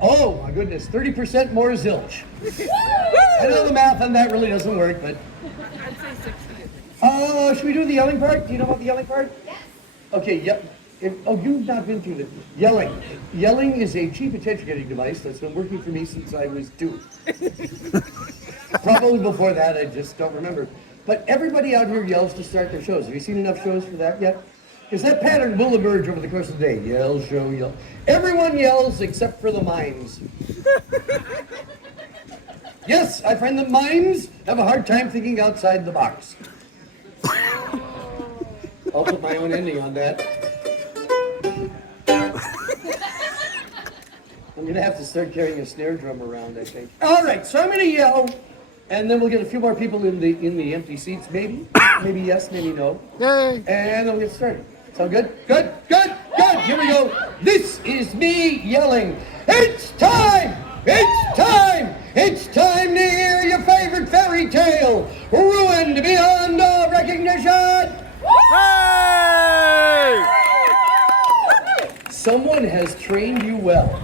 Oh my goodness, 30% more zilch. I know the math on that really doesn't work, but. I'd say 60. Should we do the yelling part? Do you know about the yelling part? Yes. Okay, you've not been through this. Yelling. Yelling is a cheap attention-getting device that's been working for me since I was 2. Probably before that, I just don't remember. But everybody out here yells to start their shows. Have you seen enough shows for that yet? Because that pattern will emerge over the course of the day. Yell, show, yell. Everyone yells except for the mimes. Yes, I find that mimes have a hard time thinking outside the box. I'll put my own ending on that. I'm going to have to start carrying a snare drum around, I think. All right, so I'm going to yell, and then we'll get a few more people in the empty seats, maybe. Maybe yes, maybe no. Yay! And then we'll get started. Sound good? Good, good, good. Here we go. This is me yelling. It's time! It's time! It's time to hear your favorite fairy tale, ruined beyond all recognition! Hey! Someone has trained you well.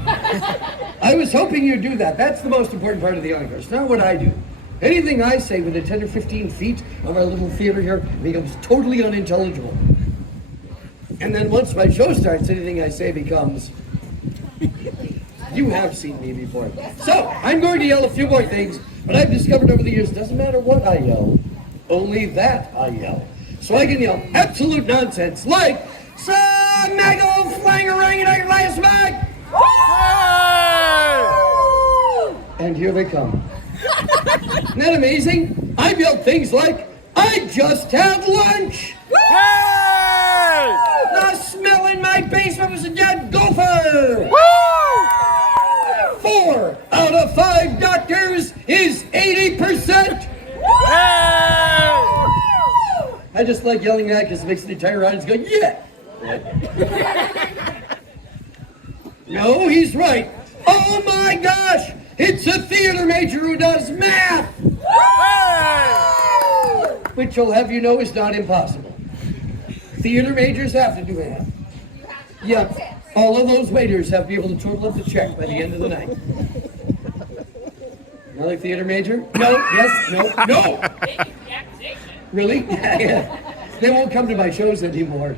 I was hoping you'd do that. That's the most important part of the yelling course, not what I do. Anything I say within 10 or 15 feet of our little theater here becomes totally unintelligible. And then once my show starts, anything I say becomes... You have seen me before. So, I'm going to yell a few more things, but I've discovered over the years, it doesn't matter what I yell, only that I yell. So I can yell absolute nonsense, like, Smago flying orangutan last back! And here they come. Isn't that amazing? I've yelled things like, I just had lunch! Hey! The smell in my basement was a dead gopher! 4 out of 5 doctors is 80%! Hey! I just like yelling that because it makes the entire audience go, yeah! No, he's right. Oh my gosh! It's a theater major who does math! Hey! Which I'll have you know is not impossible. Theater majors have to do math. Yep. All of those waiters have to be able to total up the check by the end of the night. Another theater major? No, yes, no, no! Really? Yeah. They won't come to my shows anymore.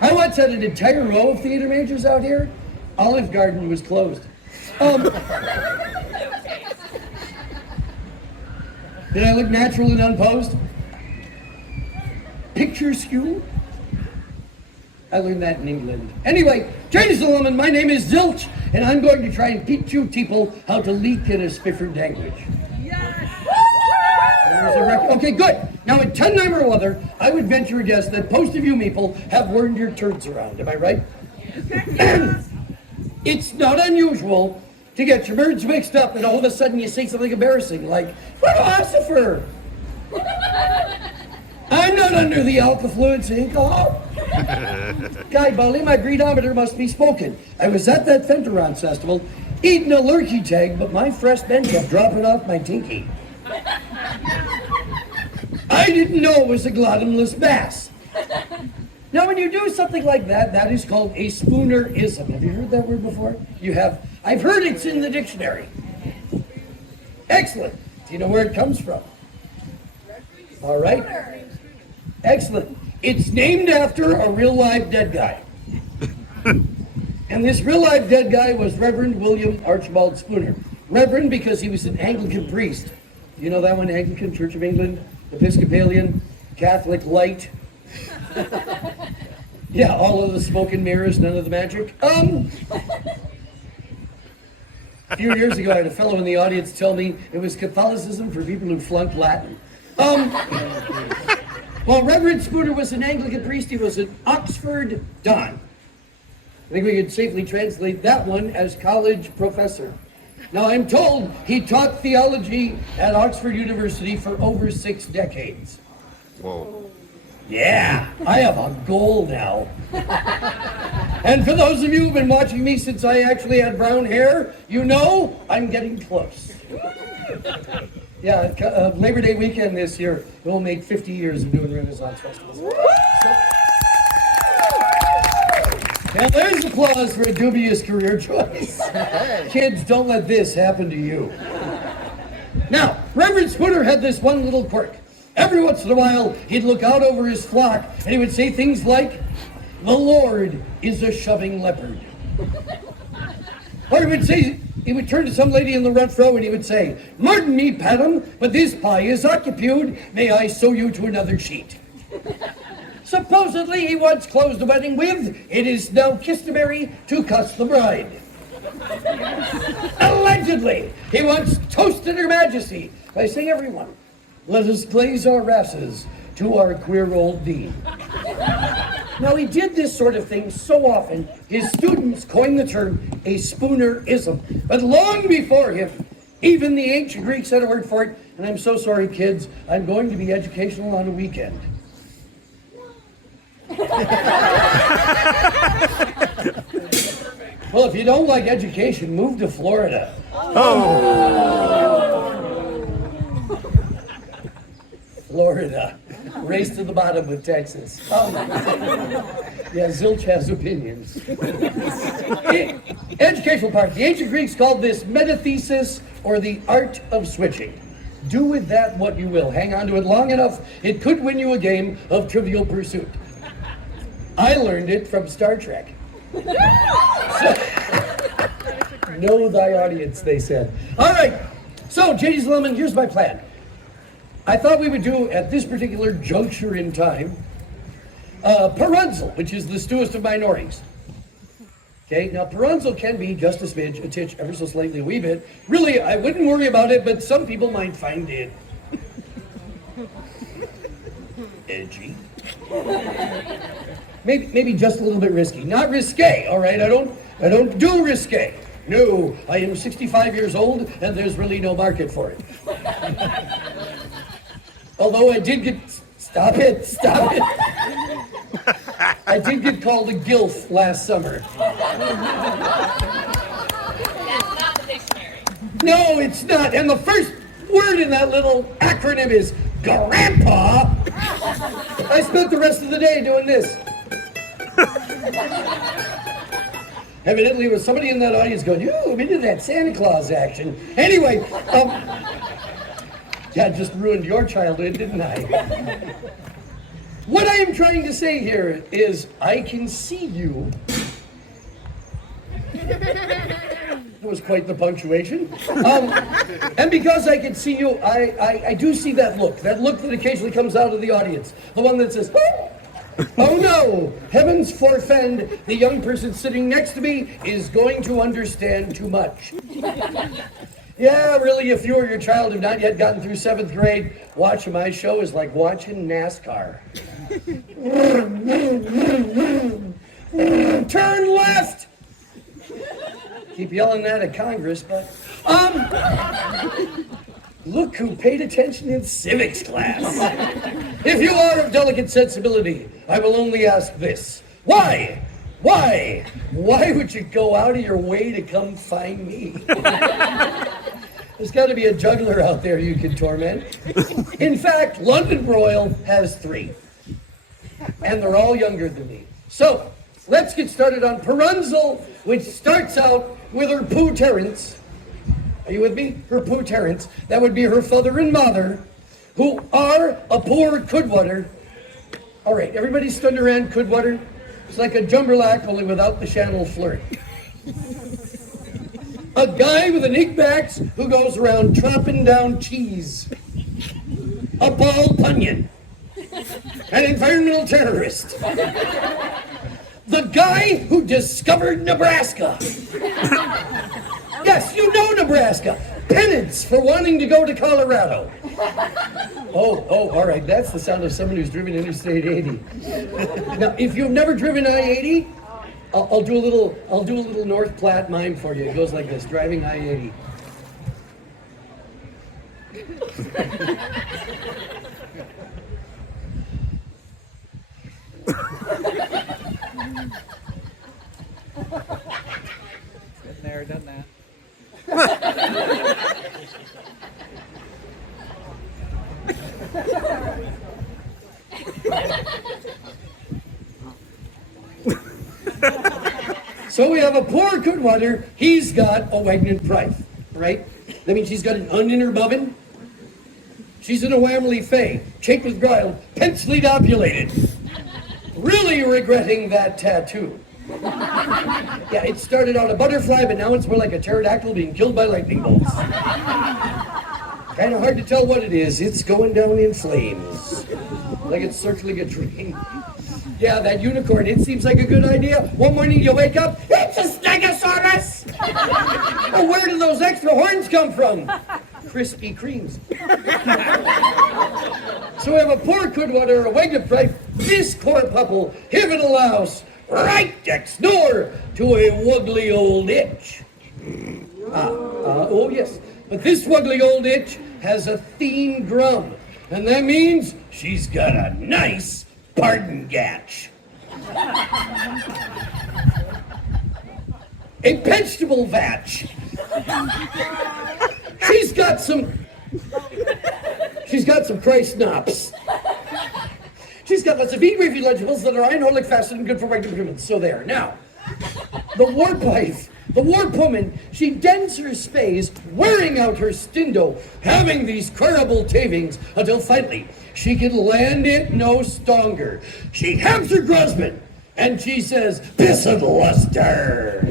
I once had an entire row of theater majors out here. Olive Garden was closed. Did I look natural and unposed? Picture skew? I learned that in England. Anyway, ladies and gentlemen, my name is Zilch, and I'm going to try and teach you people how to leak in a spifford language. Yes! Okay, good. Now, at 10 time or other, I would venture a guess that most of you people have wormed your turds around. Am I right? It's not unusual to get your words mixed up, and all of a sudden you say something embarrassing, like, philosopher! I'm not under the alka-fluence alcohol. Guy Bully, my greedometer must be spoken. I was at that Fenterons festival, eating a lurkey tag, but my fresh men kept dropping off my tinky. I didn't know it was a glottimless bass. Now, when you do something like that, that is called a Spoonerism. Have you heard that word before? You have? I've heard it's in the dictionary. Excellent. Do you know where it comes from? All right. Excellent. It's named after a real live dead guy. And this real live dead guy was Reverend William Archibald Spooner. Reverend because he was an Anglican priest. You know that one, Anglican, Church of England, Episcopalian, Catholic Light. Yeah, all of the smoke and mirrors, none of the magic. A few years ago, I had a fellow in the audience tell me it was Catholicism for people who flunked Latin. Well, Reverend Spooner was an Anglican priest. He was an Oxford Don. I think we could safely translate that one as college professor. Now, I'm told he taught theology at Oxford University for over 6 decades. Whoa. Yeah, I have a goal now. And for those of you who've been watching me since I actually had brown hair, you know I'm getting close. Yeah, Labor Day weekend this year, we'll make 50 years of doing Renaissance festivals. Now there's applause for a dubious career choice. Kids, don't let this happen to you. Now, Reverend Spooner had this one little quirk. Every once in a while, he'd look out over his flock and he would say things like, "The Lord is a shoving leopard." Or he would turn to some lady in the front row and he would say, "Pardon me, madam, but this pie is occupied. May I sew you to another sheet?" Supposedly, he once closed the wedding with, "It is now customary to cuss the bride." Allegedly, he once toasted Her Majesty by saying, "Everyone, let us glaze our asses to our queer old dean." Now, he did this sort of thing so often, his students coined the term a Spoonerism. But long before him, even the ancient Greeks had a word for it, and I'm so sorry, kids, I'm going to be educational on a weekend. Well, if you don't like education, move to Florida. Florida. Race to the bottom with Texas. Yeah, Zilch has opinions. Educational part. The ancient Greeks called this metathesis, or the art of switching. Do with that what you will. Hang on to it long enough, it could win you a game of Trivial Pursuit. I learned it from Star Trek. Know thy audience, they said. All right, so ladies and gentlemen, here's my plan. I thought we would do, at this particular juncture in time, Parunzel, which is the stewest of minorities. Okay, now Parunzel can be just a smidge, a titch, ever so slightly, a wee bit. Really, I wouldn't worry about it, but some people might find it edgy. Maybe just a little bit risky. Not risque, all right? I don't do risque. No, I am 65 years old, and there's really no market for it. Although I did get, stop it. I did get called a gilf last summer. That's not the dictionary. No, it's not. And the first word in that little acronym is Grandpa. I spent the rest of the day doing this. Evidently, there was somebody in that audience going, "Ooh, we did that Santa Claus action." Anyway, yeah, just ruined your childhood, didn't I? What I am trying to say here is, I can see you. That was quite the punctuation. And because I can see you, I do see that look that occasionally comes out of the audience. The one that says, "Oh no, heavens forfend, the young person sitting next to me is going to understand too much." Yeah, really, if you or your child have not yet gotten through 7th grade, watching my show is like watching NASCAR. Turn left! Keep yelling that at Congress, but... Look who paid attention in civics class. If you are of delicate sensibility, I will only ask this. Why would you go out of your way to come find me? There's got to be a juggler out there you can torment. In fact, London Royal has 3. And they're all younger than me. So, let's get started on Parunzel, which starts out with her poo Terence. Are you with me? Her poo Terence. That would be her father and mother, who are a poor Cudwater. All right, everybody stood around Cudwater. It's like a jumberlack, only without the channel flirt. A guy with an inkbacks who goes around chopping down cheese. A ball punion. An environmental terrorist. The guy who discovered Nebraska. Yes, you know Nebraska. Penance for wanting to go to Colorado. Oh, all right. That's the sound of someone who's driven Interstate 80. Now, if you've never driven I-80, I'll do a little North Platte mime for you. It goes like this: driving I-80. Been there, done that. So we have a poor Goodwater. He's got a Wagner Price, right? That means she's got an onion in her bobbin. She's in a Whamley Fay, chafed with guile, pencilly opulated. Really regretting that tattoo. Yeah, it started on a butterfly, but now it's more like a pterodactyl being killed by lightning bolts. Kind of hard to tell what it is. It's going down in flames. Like it's circling a drain. Yeah, that unicorn, it seems like a good idea. One morning you wake up, it's a Stegosaurus! Oh, where did those extra horns come from? Krispy Kremes. So we have a poor Goodwater, a Wagner this poor pupple, Hiven allows, right next door to a wuggly old itch. Oh yes, but this wuggly old itch has a thin drum, and that means she's got a nice pardon gatch. A vegetable vatch. She's got some Christ knops. She's got lots of eat-wavy legibles that are iron-holic fastened and good for regular humans. So there. Now, the warpife, the warpwoman, she dens her space, wearing out her stindo, having these terrible tavings, until finally she can land it no stronger. She hams her grosman, and she says, "Piss and luster."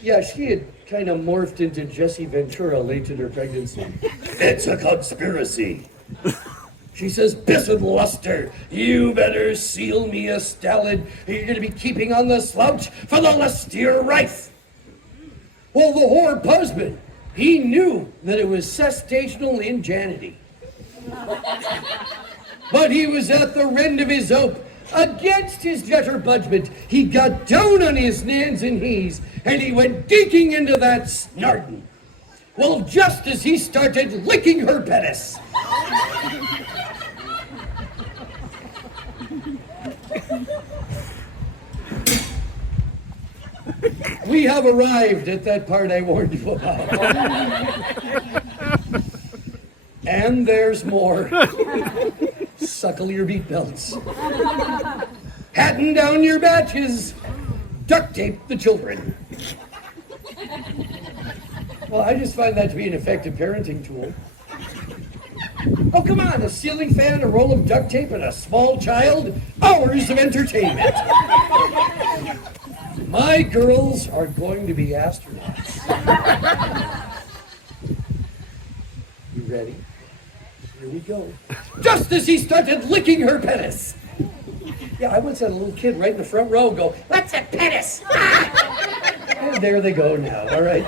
Yeah, she had kind of morphed into Jesse Ventura late in her pregnancy. It's a conspiracy. She says, "Piss and luster, you better seal me a stallid. You're going to be keeping on the slouch for the lustier rife." Well, the whore husband, he knew that it was cestational injanity. But he was at the rend of his ope. Against his jetter budgment, he got down on his nans and knees, and he went dinking into that snartin. Well, just as he started licking her penis, we have arrived at that part I warned you about. And there's more. Suckle your beat belts. Hatten down your batches. Duct tape the children. Well, I just find that to be an effective parenting tool. Oh, come on, a ceiling fan, a roll of duct tape, and a small child? Hours of entertainment. My girls are going to be astronauts. You ready? Here we go. Just as he started licking her penis. Yeah, I once had a little kid right in the front row go, "What's a penis?" And there they go now, all right.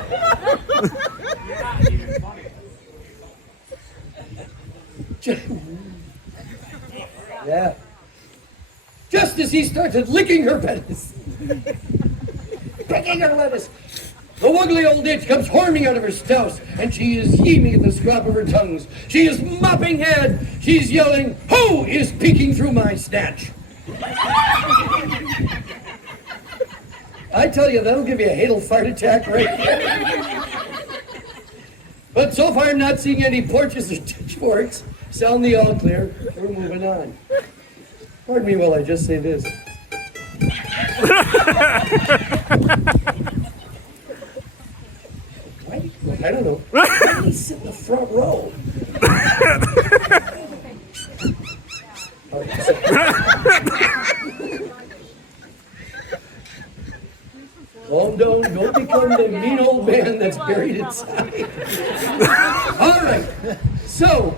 Yeah. Just as he started licking her penis. Picking her lettuce. The wuggly old itch comes horning out of her stouse, and she is yeaming at the scrap of her tongues. She is mopping head. She's yelling, "Who is peeking through my snatch?" I tell you, that'll give you a hatal fart attack right there. But so far, I'm not seeing any porches or pitchforks. Sound the all clear. We're moving on. Pardon me while I just say this. Why? I don't know. Why did he sit in the front row? Calm down, don't become the mean old man that's buried inside. All right, so,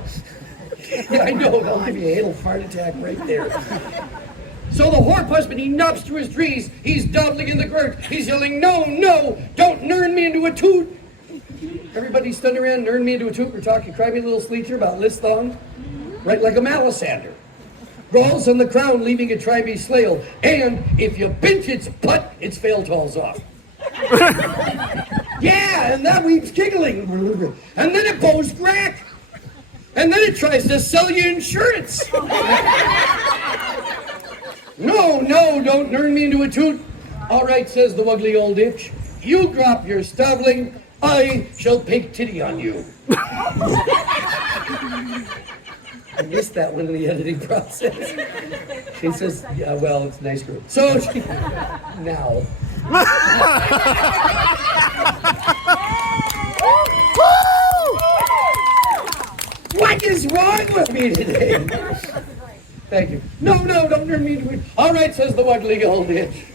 yeah, I know, I'll give you a hatal fart attack right there. So the whore husband, he knobs to his trees, he's dawdling in the girt, he's yelling, "No, no, don't nurn me into a toot." Everybody's standing around, nurn me into a toot. We're talking crybaby little sleecher about list thong, right, like a malisander. Rolls on the crown, leaving a try-me slail. And if you pinch its butt, its fail falls off. Yeah, and that weeps giggling. And then it bows crack. And then it tries to sell you insurance. No, no, don't nurn me into a toot. All right, says the wuggly old itch. You drop your stavling, I shall pig titty on you. I missed that one in the editing process. She says, yeah, well, it's a nice group. So she, now. What is wrong with me today? Thank you. No, don't turn me into it. All right, says the ugly old itch.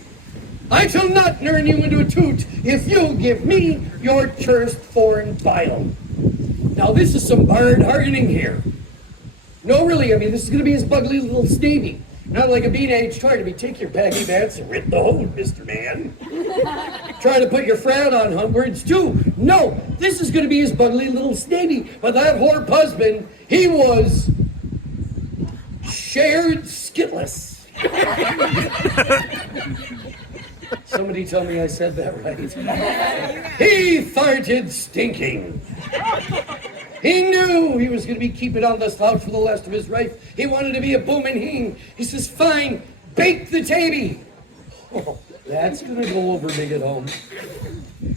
I shall not turn you into a toot if you give me your cursed foreign bile. Now, this is some hard hardening here. No, really, I mean, this is going to be his ugly little stevie. Not like a bean-aged toy to be take your paggy bats and rip the hole, Mr. Man. Try to put your frown on words too. No, this is going to be his ugly little stevie. But that whore husband, he was shared skitless. Somebody tell me I said that right. He farted stinking. He knew he was going to be keeping on the slouch for the rest of his life. He wanted to be a booming hing. He says, fine, bake the tabby. Oh, that's going to go over big at home.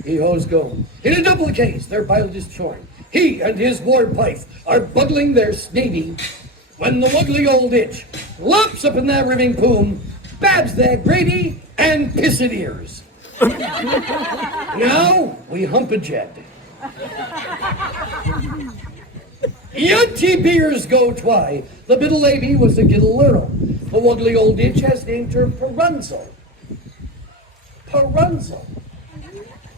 He hoes go. In a double case, their bile is shorn. He and his ward wife are buggling their snavy when the ugly old itch lops up in that riving poom, babs that gravy, and pissed ears. Now we hump a jet. Yunty beers go twy. The middle lady was a gittle earl. The ugly old itch has named her Parunzel. Parunzel.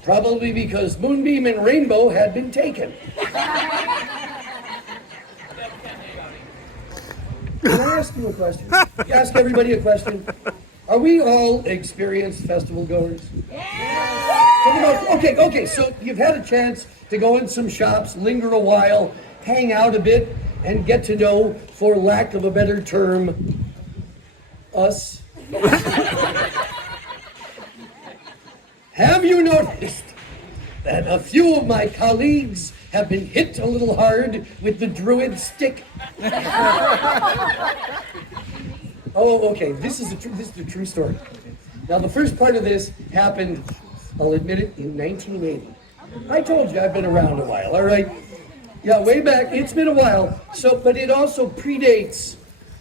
Probably because Moonbeam and Rainbow had been taken. Can I ask you a question? Ask everybody a question. Are we all experienced festival goers? Yeah! Okay, so you've had a chance to go in some shops, linger a while, hang out a bit, and get to know, for lack of a better term, us. Have you noticed that a few of my colleagues have been hit a little hard with the druid stick? Oh, okay, this is a true story. Now, the first part of this happened, I'll admit it, in 1980. I told you I've been around a while, all right? Yeah, way back, it's been a while, but it also predates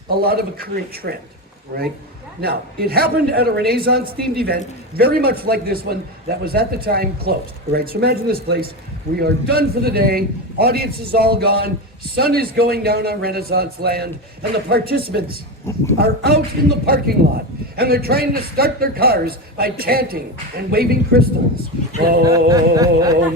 a lot of a current trend, right? Now, it happened at a Renaissance-themed event, very much like this one, that was at the time closed, all right? So imagine this place. We are done for the day, audience is all gone, sun is going down on Renaissance land, and the participants are out in the parking lot, and they're trying to start their cars by chanting and waving crystals. Well,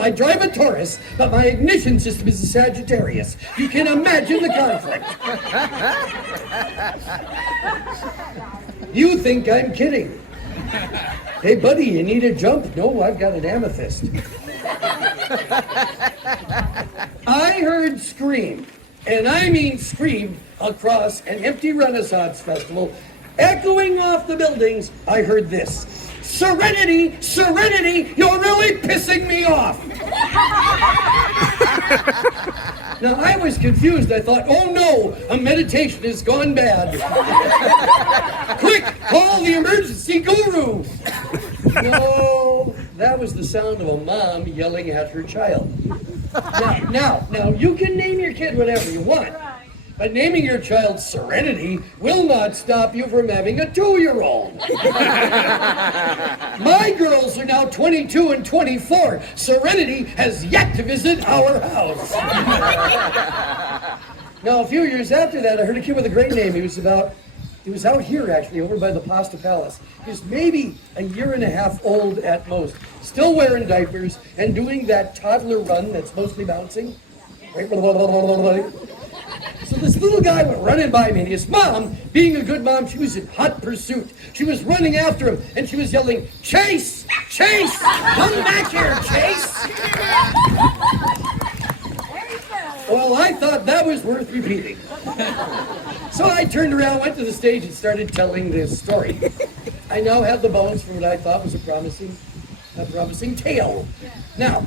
I drive a Taurus, but my ignition system is a Sagittarius. You can imagine the conflict. You think I'm kidding. Hey, buddy, you need a jump? No, I've got an amethyst. I heard scream, and I mean scream, across an empty Renaissance festival, echoing off the buildings. I heard this: Serenity, Serenity, you're really pissing me off. Now, I was confused. I thought, oh no, a meditation has gone bad. Quick, call the emergency guru. No, that was the sound of a mom yelling at her child. Now, you can name your kid whatever you want, but naming your child Serenity will not stop you from having a 2-year-old. My girls are now 22 and 24. Serenity has yet to visit our house. Now, a few years after that, I heard a kid with a great name. He was out here, actually, over by the Pasta Palace. He was maybe a year and a half old at most, still wearing diapers and doing that toddler run that's mostly bouncing. So this little guy went running by me, and his mom, being a good mom, she was in hot pursuit. She was running after him, and she was yelling, Chase! Chase! Come back here, Chase! Well, I thought that was worth repeating. So I turned around, went to the stage, and started telling this story. I now had the bones for what I thought was a promising tale. Now,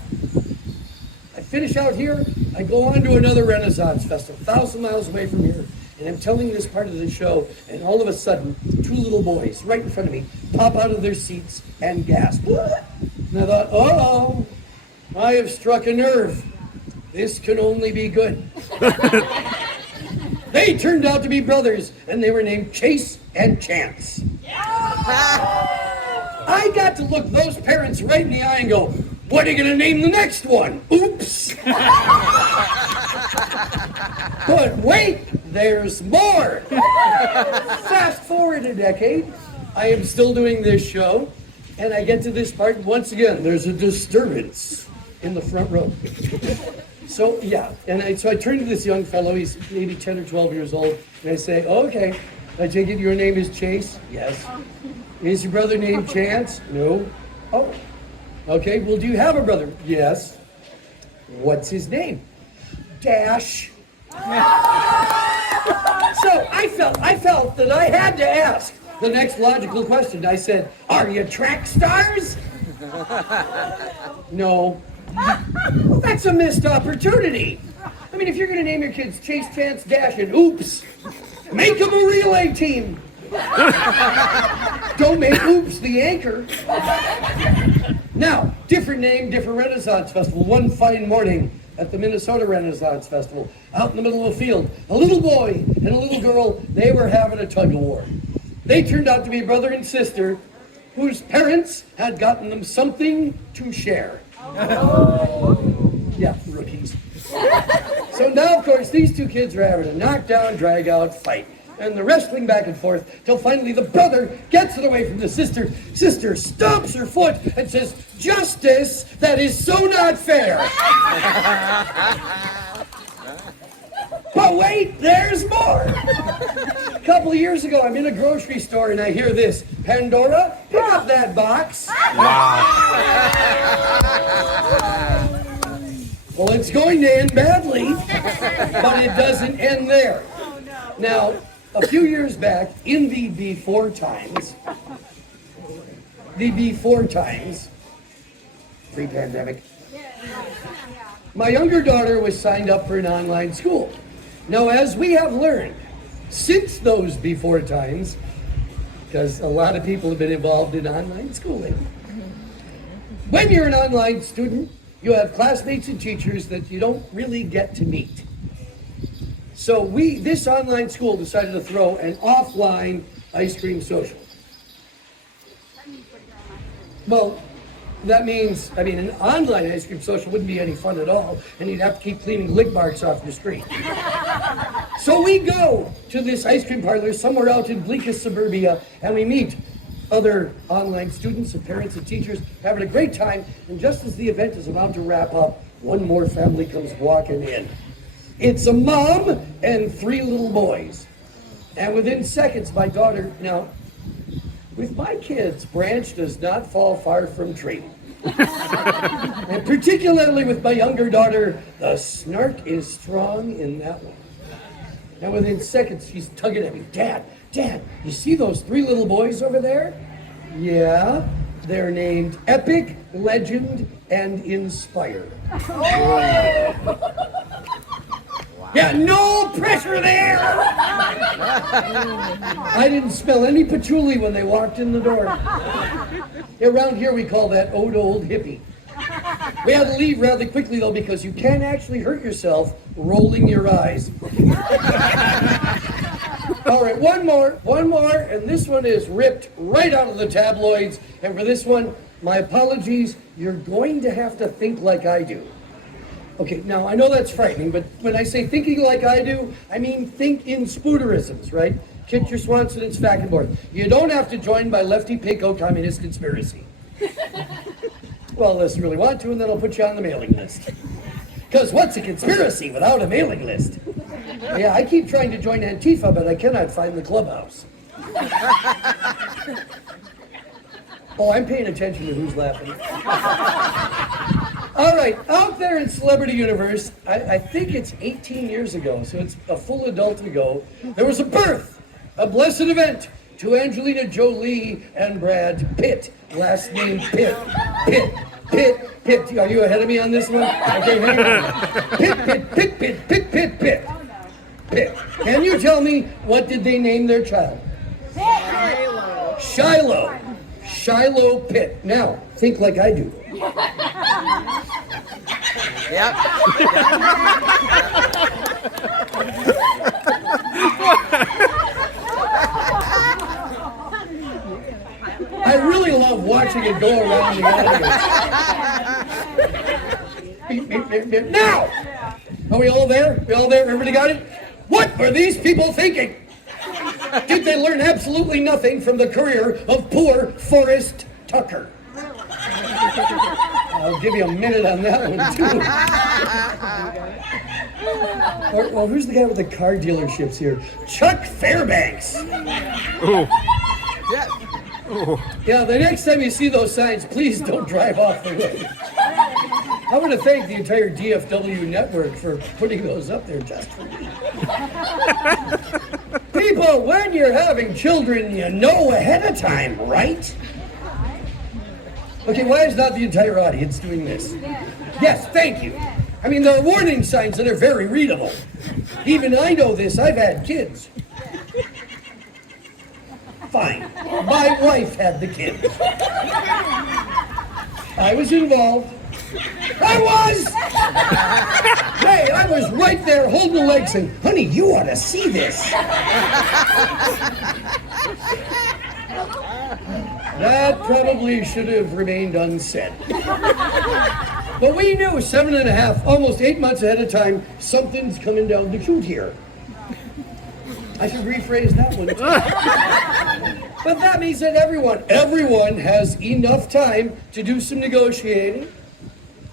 I finish out here, I go on to another Renaissance festival, 1,000 miles away from here, and I'm telling this part of the show, and all of a sudden, 2 little boys right in front of me pop out of their seats and gasp. And I thought, oh, I have struck a nerve. This can only be good. They turned out to be brothers, and they were named Chase and Chance. I got to look those parents right in the eye and go, what are you going to name the next one? Oops. But wait, there's more. Fast forward a decade, I am still doing this show, and I get to this part, and once again, there's a disturbance in the front row. So, yeah, so I turn to this young fellow, he's maybe 10 or 12 years old, and I say, okay, I take it your name is Chase? Yes. Is your brother named Chance? No. Oh, okay, well, do you have a brother? Yes. What's his name? Dash. So I felt that I had to ask the next logical question. I said, are you track stars? No. Well, that's a missed opportunity. I mean, if you're going to name your kids Chase, Chance, Dash, and Oops, make them a relay team. Don't make Oops the anchor. Now, different name, different Renaissance Festival. One fine morning at the Minnesota Renaissance Festival, out in the middle of a field, a little boy and a little girl, they were having a tug of war. They turned out to be brother and sister whose parents had gotten them something to share. Yeah, rookies. So now, of course, these two kids are having a knockdown, drag-out fight. And they're wrestling back and forth till finally the brother gets it away from the sister. Sister stomps her foot and says, justice, that is so not fair. But wait, there's more. A couple of years ago, I'm in a grocery store and I hear this. Pandora, pick up that box. Well, it's going to end badly, but it doesn't end there. Now, a few years back, in the before times, pre-pandemic, my younger daughter was signed up for an online school. Now, as we have learned, since those before times, because a lot of people have been involved in online schooling, when you're an online student, you have classmates and teachers that you don't really get to meet. So this online school decided to throw an offline ice cream social. Well, that means, an online ice cream social wouldn't be any fun at all, and you'd have to keep cleaning lick marks off the street. So we go to this ice cream parlor somewhere out in bleakest suburbia, and we meet other online students and parents and teachers having a great time, and just as the event is about to wrap up, one more family comes walking in. It's a mom and 3 little boys. And within seconds, my daughter, now, with my kids, branch does not fall far from tree. And particularly with my younger daughter, the snark is strong in that one. And within seconds, she's tugging at me. Dad, you see those 3 little boys over there? Yeah, they're named Epic, Legend, and Inspire. Yeah, no pressure there! I didn't smell any patchouli when they walked in the door. Around here we call that ode old hippie. We had to leave rather quickly though because you can actually hurt yourself rolling your eyes. All right, one more, and this one is ripped right out of the tabloids. And for this one, my apologies, you're going to have to think like I do. Okay, now I know that's frightening, but when I say thinking like I do, I mean think in Spoonerisms, right? Kitcher Swanson and Spakenborg. You don't have to join my lefty pinko communist conspiracy. Well, unless you really want to, and then I'll put you on the mailing list. Because what's a conspiracy without a mailing list? Yeah, I keep trying to join Antifa, but I cannot find the clubhouse. Oh, I'm paying attention to who's laughing. All right, out there in Celebrity Universe, I think it's 18 years ago, so it's a full adult ago, there was a birth, a blessed event, to Angelina Jolie and Brad Pitt. Last name Pitt. Pitt. Are you ahead of me on this one? Okay, hang on. Pitt. Can you tell me what did they name their child? Shiloh Pitt. Now, think like I do. Yep. I really love watching it go around the audience. Now! Are we all there? We all there? Everybody got it? What are these people thinking? Did they learn absolutely nothing from the career of poor Forrest Tucker? I'll give you a minute on that one, too. Well, who's the guy with the car dealerships here? Chuck Fairbanks. Ooh. Yeah. Ooh. Yeah, the next time you see those signs, please don't drive off the road. I want to thank the entire DFW network for putting those up there just for me. People, when you're having children, you know ahead of time, right? Okay, why is not the entire audience doing this? Yes, thank you. I mean, there are warning signs that are very readable. Even I know this, I've had kids. Fine, my wife had the kids. I was involved. I was! Hey, I was right there holding the leg saying, honey, you ought to see this. That probably should have remained unsaid. But we knew 7.5, almost 8 months ahead of time, something's coming down the chute here. I should rephrase that one too. But that means that everyone has enough time to do some negotiating.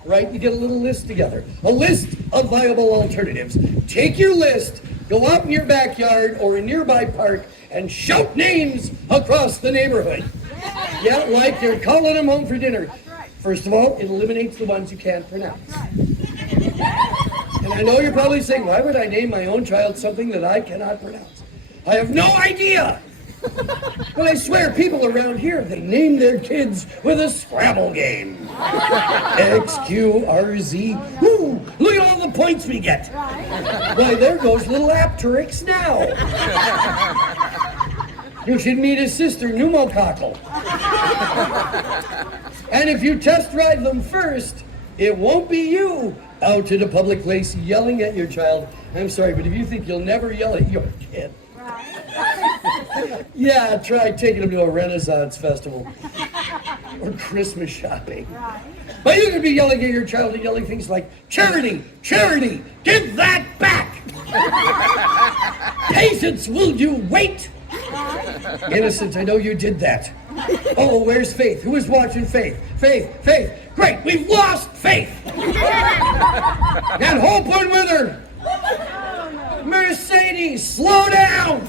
Right? You get a little list together. A list of viable alternatives. Take your list, go out in your backyard or a nearby park and shout names across the neighborhood. Yeah, like you're calling them home for dinner. First of all, it eliminates the ones you can't pronounce. And I know you're probably saying, why would I name my own child something that I cannot pronounce? I have no idea. But I swear people around here, they name their kids with a Scrabble game. XQRZ. Ooh, look at all the points we get. Why, there goes little Apteryx now. You should meet his sister, Pneumococcus. And if you test drive them first, it won't be you out in a public place yelling at your child. I'm sorry, but if you think you'll never yell at your kid, yeah, try taking them to a Renaissance festival or Christmas shopping. But you could be yelling at your child and yelling things like, charity, charity, give that back. Patience, will you wait? Innocent, I know you did that. Oh, where's Faith? Who is watching Faith? Faith, Faith. Great, we've lost Faith. And Hope went with her. Mercedes, slow down!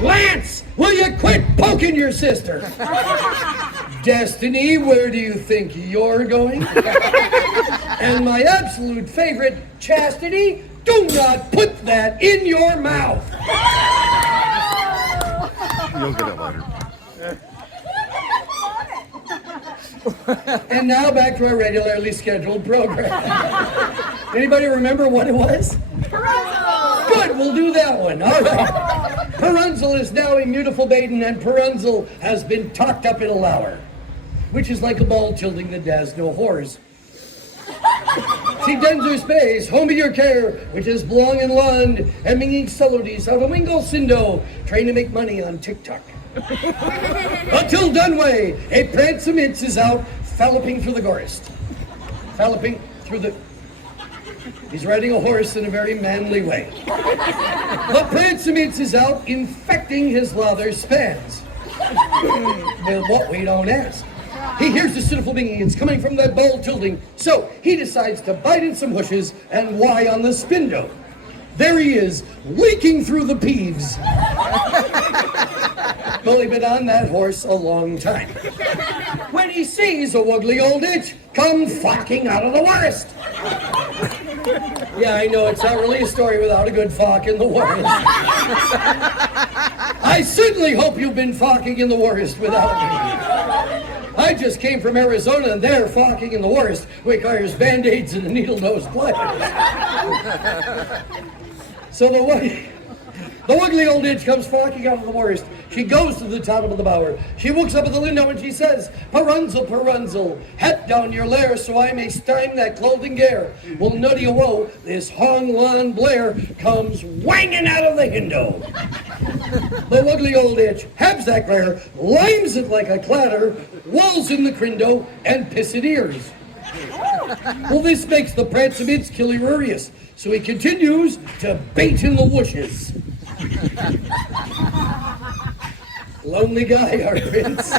Lance, will you quit poking your sister? Destiny, where do you think you're going? And my absolute favorite, Chastity, do not put that in your mouth! You'll get it later. And now back to our regularly scheduled program. Anybody remember what it was? Parunzel! Good, we'll do that one. All right. Parunzel is now a beautiful maiden, and Parunzel has been tucked up in a lower, which is like a ball tilting that has no whores. See denser space, home of your care, which is belong in Lund, and minging celodies out of Wingle Sindo, trying to make money on TikTok. Until Dunway, a pransome ince is out, falloping through the forest. Falloping through the... He's riding a horse in a very manly way. The pransome ince is out, infecting his leather spans. Well, what we don't ask. He hears the sinful bingings coming from that ball tilting, so he decides to bite in some bushes and lie on the spindo. There he is, leaking through the peeves. Well, he's been on that horse a long time. When he sees a wuggly old itch come flocking out of the forest. Yeah, I know, it's not really a story without a good fock in the forest. I certainly hope you've been focking in the forest without me. I just came from Arizona, and there, flocking in the forest requires Band-Aids and a needle-nose pliers. So the wuggly old itch comes flocking out of the forest. She goes to the top of the bower. She looks up at the window and she says, Parunzel, Parunzel, het down your lair so I may stime that clothing gare. Well, nutty woe, this Hong Lan Blair comes wanging out of the window. The ugly old itch habs that glare, limes it like a clatter, walls in the crindo, and pissed ears. Well, this makes the prancing itch killy-rurious, so he continues to bait in the wushes. Lonely guy, our prince.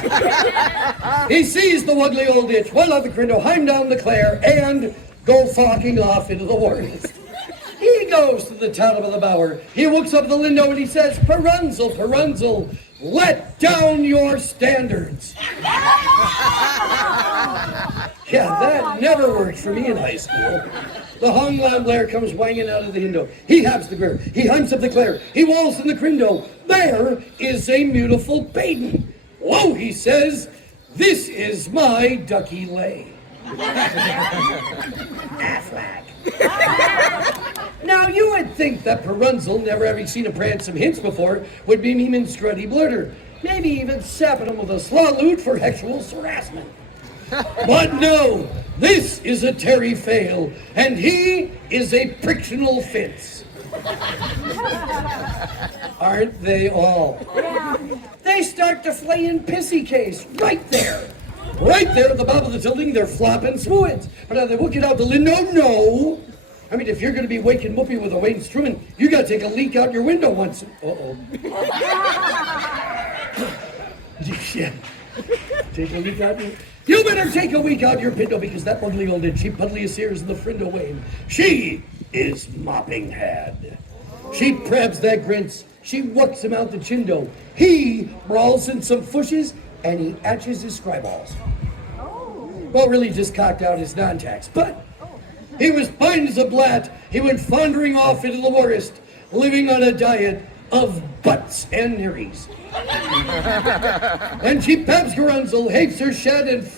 He sees the ugly old itch, well out the crindo, heim down the clare, and go fawking off into the forest. He goes to the top of the bower. He looks up the window and he says, Parunzel, Parunzel, let down your standards. Yeah, that never worked for me in high school. The Hong Lan Blair comes wanging out of the window. He habs the glare. He hunts up the clare. He walls in the crindo. There is a beautiful maiden. Whoa, he says, this is my ducky lay. Affleck. Now, you would think that Parunzel, never having seen a prancing hints before, would be mean and strutty blurter. Maybe even sapping him with a slaw lute for sexual harassment. But no, this is a Terry Fail, and he is a frictional fence. Aren't they all? They start to flay in pissy case right there. Right there at the bottom of the building, they're flopping smooths. But are they looking out the window? No. I mean, if you're going to be waking Whoopi with a Wayne Struman, you got to take a leak out your window once. Uh-oh. Yeah. Take a leak out your... You better take a week out your window because that ugly old itch, she puddliest ears in the frindo Wayne. She is mopping head. She prabs that grints. She whucks him out the chindo. He brawls in some fushes and he atches his scriballs. Well, really just cocked out his non-tax, but he was fine as a blat. He went fondering off into the forest, living on a diet of butts and nearies. And she pabs Parunzel, hates her shed, and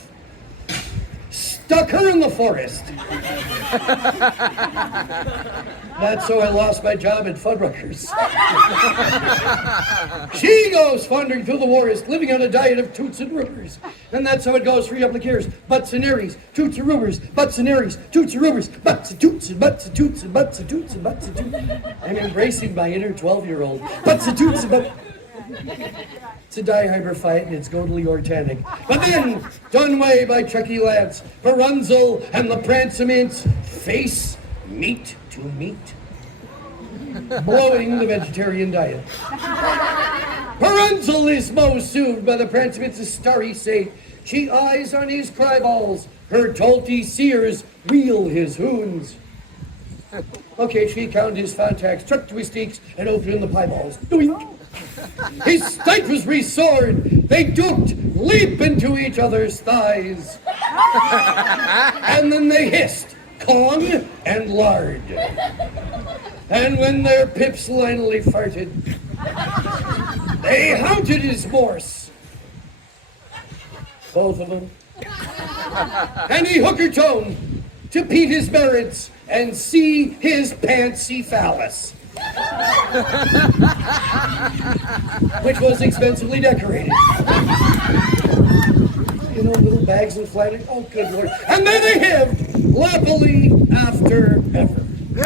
stuck her in the forest. That's how I lost my job at Fuddruckers. She goes wandering through the forest, living on a diet of toots and rooters. And that's how it goes for you applicators. Butts and earrings, toots and rooters, butts and earrings, toots and rooters, butts and toots and butts and toots and butts and toots and butts and toots. I'm embracing my inner 12-year-old. Butts and toots and butts. It's a dihybrid fight and it's totally organic. But then, done away by Chucky Lance, Parunzel and the Prancements face meat to meat, blowing the vegetarian diet. Parunzel is most soothed by the Prancements' starry state. She eyes on his cryballs, her tolty seers wheel his hoons. Okay, she counted his fantax, truck to his steaks, and opened the pieballs. Doink! His stipe was resoared. They duked, leap into each other's thighs. And then they hissed, Kong and lard. And when their pips linily farted, they haunted his morse. Both of them. And he hooker tone to peat his merits and see his pantsy phallus. Which was expensively decorated. You know, little bags and flattery. Oh, good Lord. And then they lived happily after ever. Yay!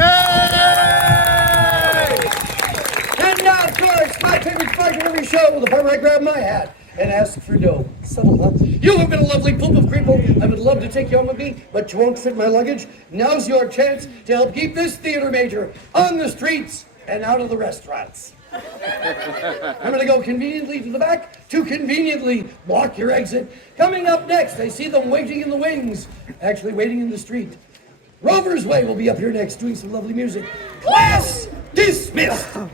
And now, of course, my favorite part of every show, the part where I grab my hat and ask for dough. Subtle, huh? You have been a lovely poop of creeple. I would love to take you home with me, but you won't fit my luggage. Now's your chance to help keep this theater major on the streets and out of the restaurants. I'm going to go conveniently to the back to conveniently block your exit. Coming up next, I see them waiting in the wings. Actually, waiting in the street. Rover's Way will be up here next doing some lovely music. Class dismissed! Woo!